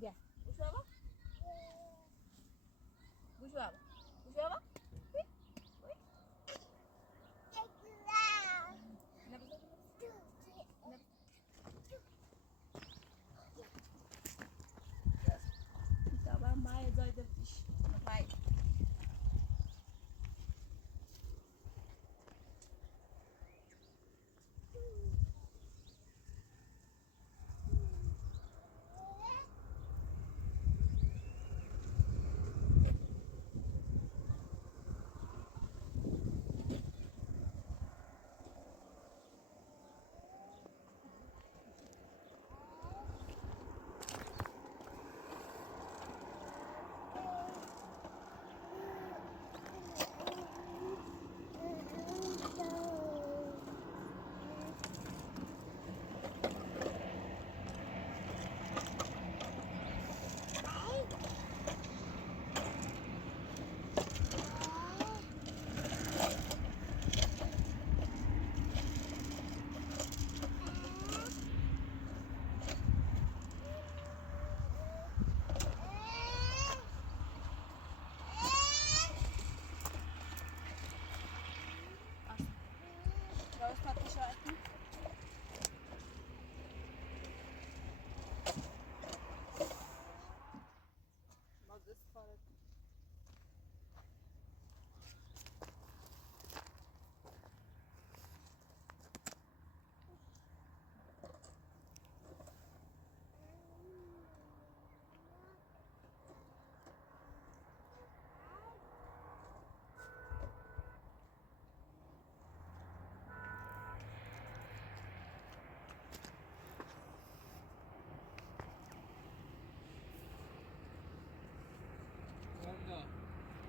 Gel. Uçağa bak. Uçağa bak. Uçağa bak. Tamam, baie zai de fish. Baie.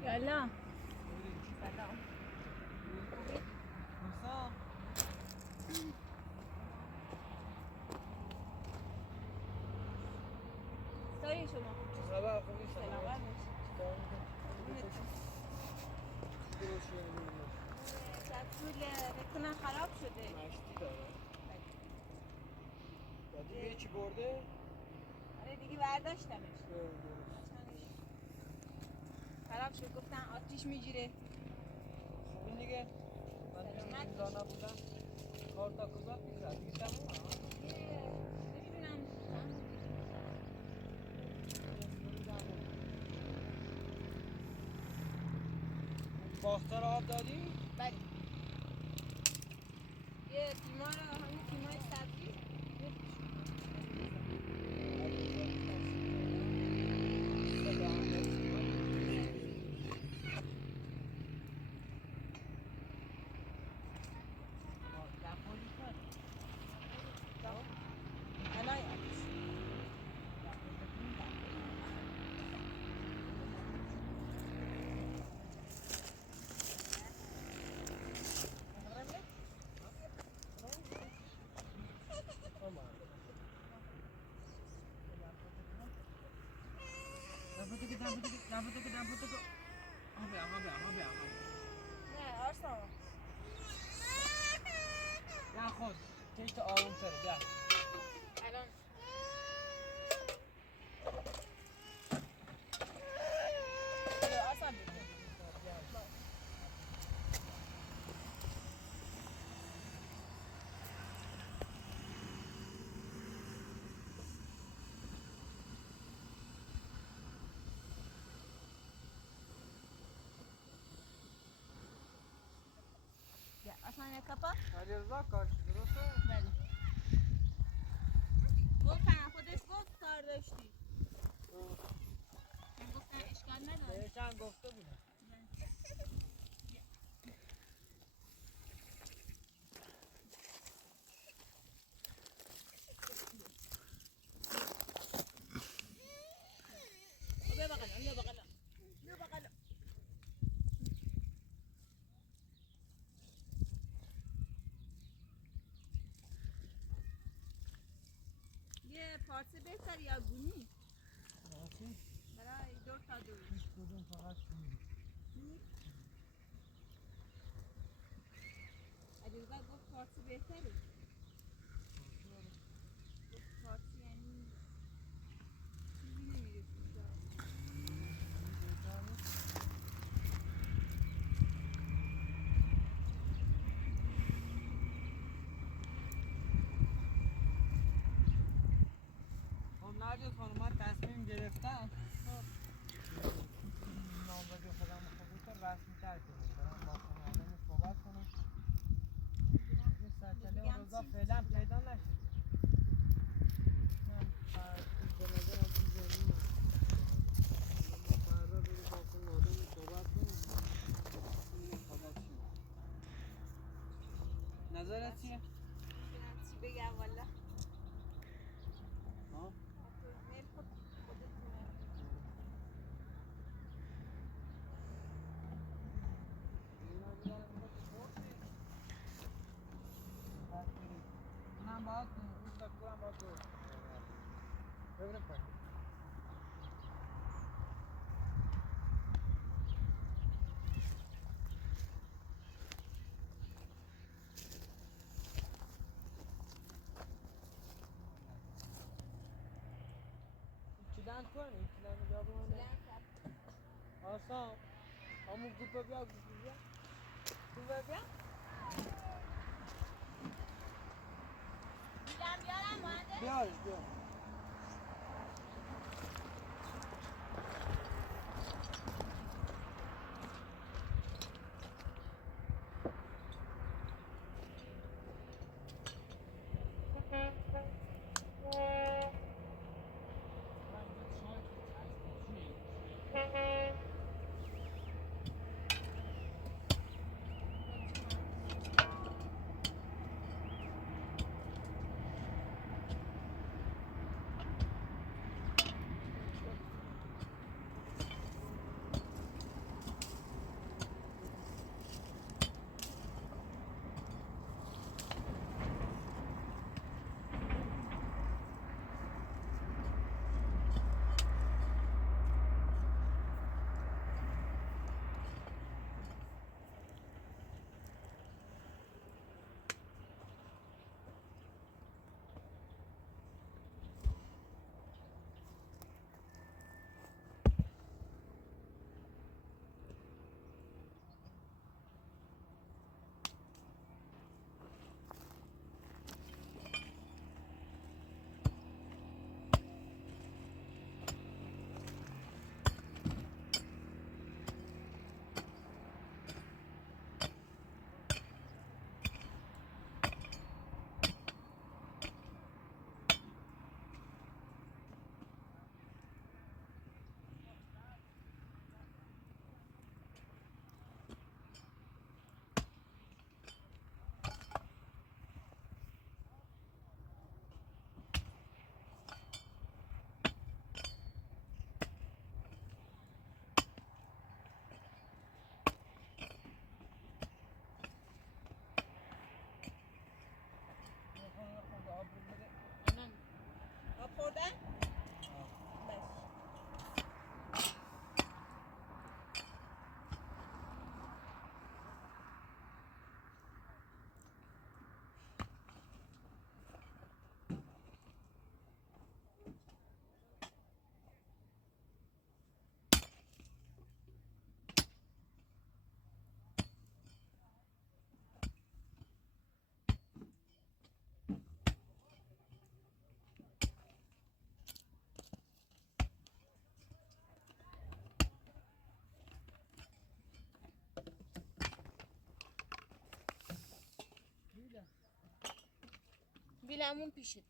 يلا سلام مساء چطوری شما؟ چه خبر؟ خوبی؟ سلامت کپسول بکنن خراب شده مشتی داره دیگه چی برده؟ آره دیگه برداشتمش خراب شد گفتن آتیش میگیره خوبی دیگه؟ من دیگه اینجا نبودم کار تا کجا پیش رد دیگه تموم نمیدونم باختر آب دادی؟ بله یه تیمار همین تیمای سبزی نه آرسان نه خود تیش تا آروم تره بیا الان آرسان بکن اصلا یک کپا؟ علیرضا کاشتی درسته؟ بله گفتن خودش گفت کار داشتی من گفتم اشکال نداره بهشم گفته بودم بیا بقلا بیا بقلا بیا بقلا یه پارچه بهتر یا گونی پارچه؟ برای دور تا دور هیچ کدوم فقط گونی بعد گفت فارسی بهتره. گفت فارسی یعنی چیزی نمیرسه اینجا. خب نرجس خانم من تصمیم گرفتم نامزدی خودم خودت رسمی تر کنم برم با خانواده‌مو صحبت کنم این سرچله و روزا فعلا پیدا نشد من به نظرم تو زمینم ما فردا بریم با خانواده‌مو صحبت کنیم ببینیم خدا چی میگه. نظرت چیه؟ نمیدونم چی بگم والا. ها؟ میل خودتونه. اونم باید اون تکورم باید ببرم پایین چیدن کنی؟ چیدن بیا بمانه آسان همون گوپه بیا گوپه بیا دیدم بیارم مهندس. بیارش بیار آب خوردن؟ بس. بیلمون پیشته.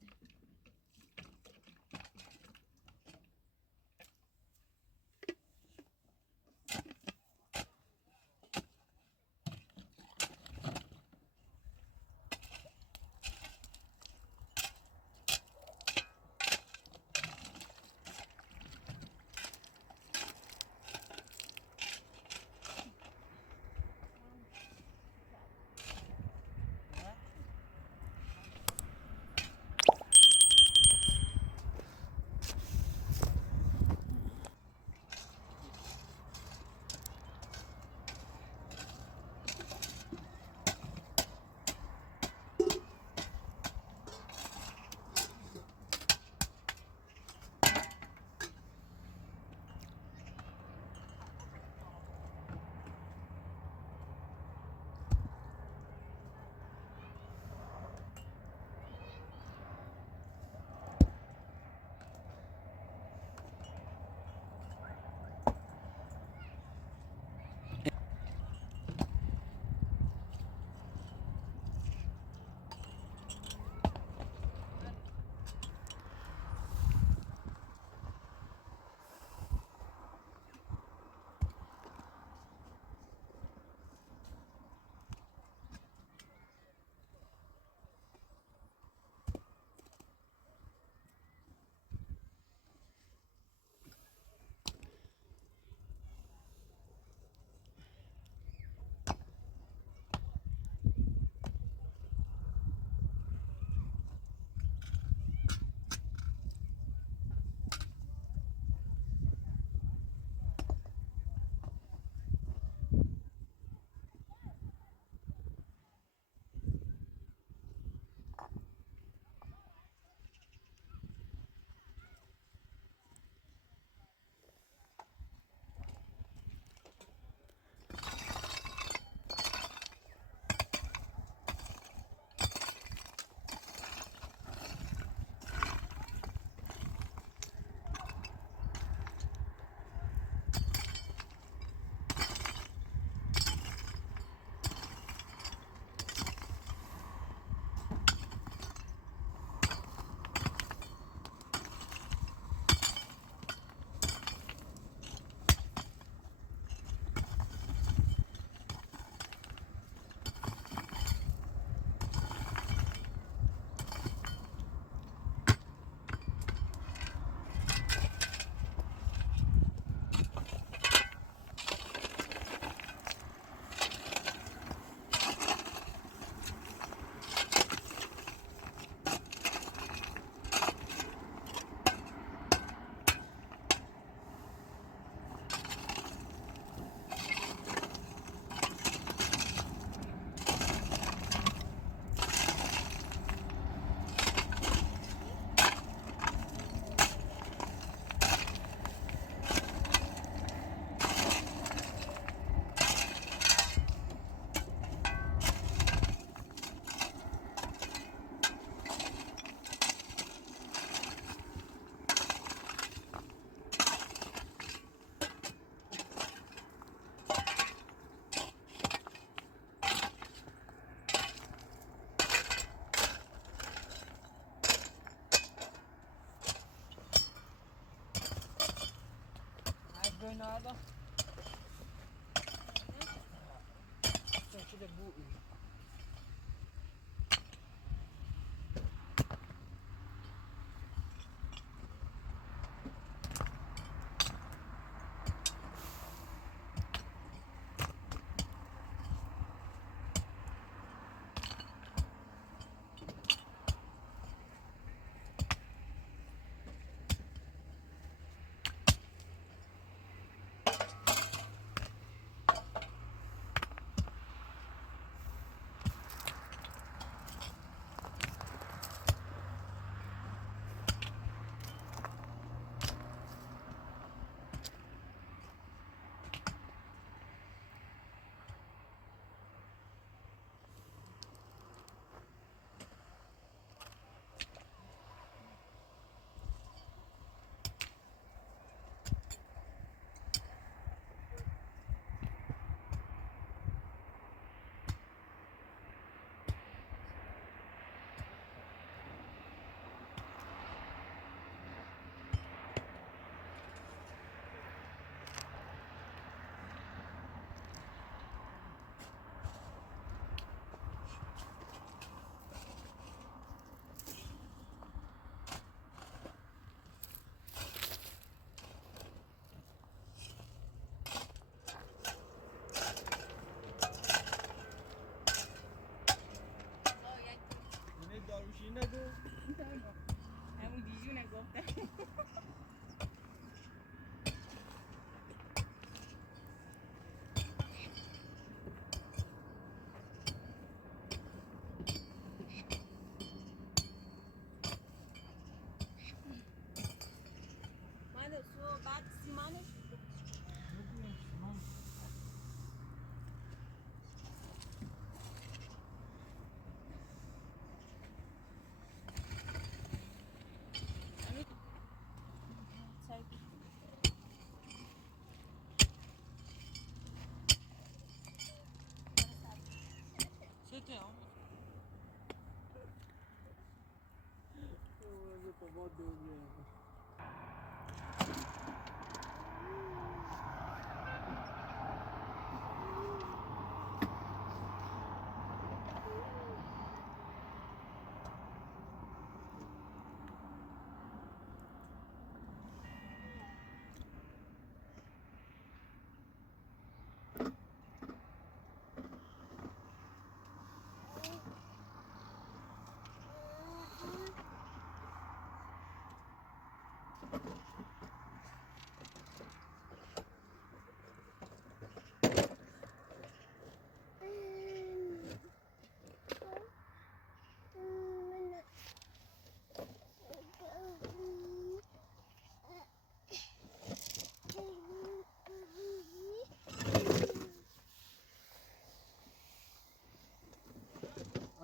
با دوله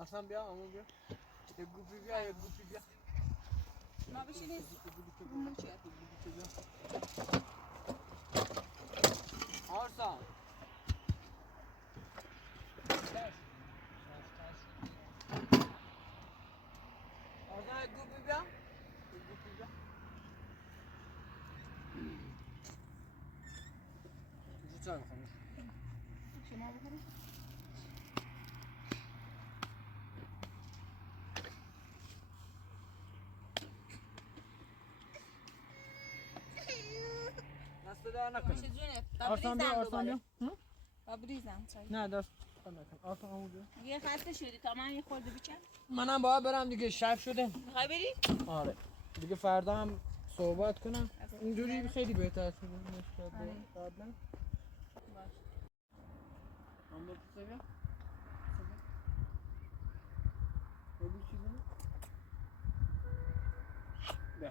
اصلا بیا همون بیا یه گوپی بیا یه گوپی بیا ما بشینید یه گوپی بیا اون چیه؟ یه گوپی بیا آرسان آرسان یه گوپی بیا یه گوپی بیا چی چای میخوام شما بخورید؟ دست در باشه نکنه جونه آرسان بیا آرسان بیا بریزم چای نه دست نکن آرسان همون بیا یه خسته شدی تا من یه خورده بچم منم باید برم دیگه شب شده میخوای بری؟ آره دیگه فردا هم صحبت کنم اینجوری خیلی بهتر شده نسبت به قبلا باش هم دو پیسه بیا بگو چی بینه بیا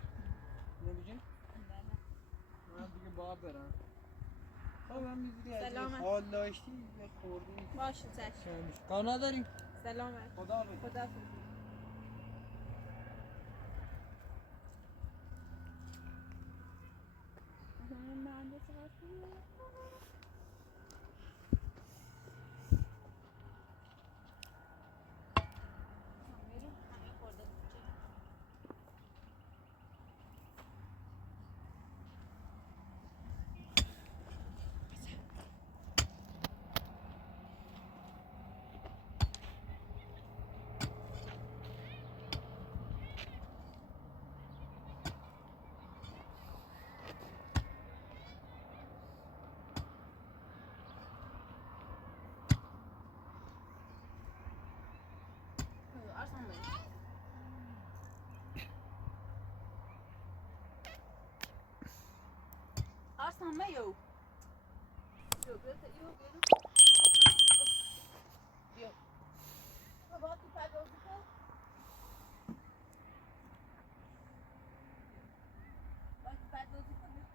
نمیجی؟ من دیگه باید برم خب هم میزیدی از این سلامت. حال داشتی یه خوردی باشه چشم کمیش کار نداری؟ سلامت خدا بگی خدا من دو ساعت Arsan med jo. Jo, vet du, jo. Vad var det för dag på? Vad är det för dag på?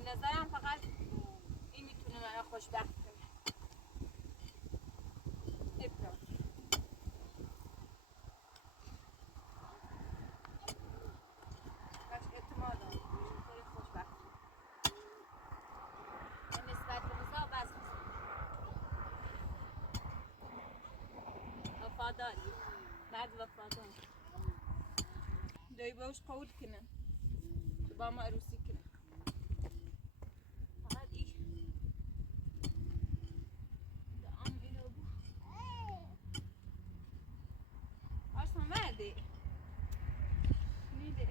نظرم فقط این میتونه منو خوشبخت کنه. ابرام باش اعتماد دارم خیلی خوشبخت من نسبت به رضا بس وفاداری مرد وفادار دایی باش قول کنه که با ما عروسی کنه فقط این دعام اینو بو آرسان مرده نیده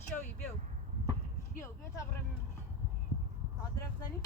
شوی بیو تا برم تا درف زنی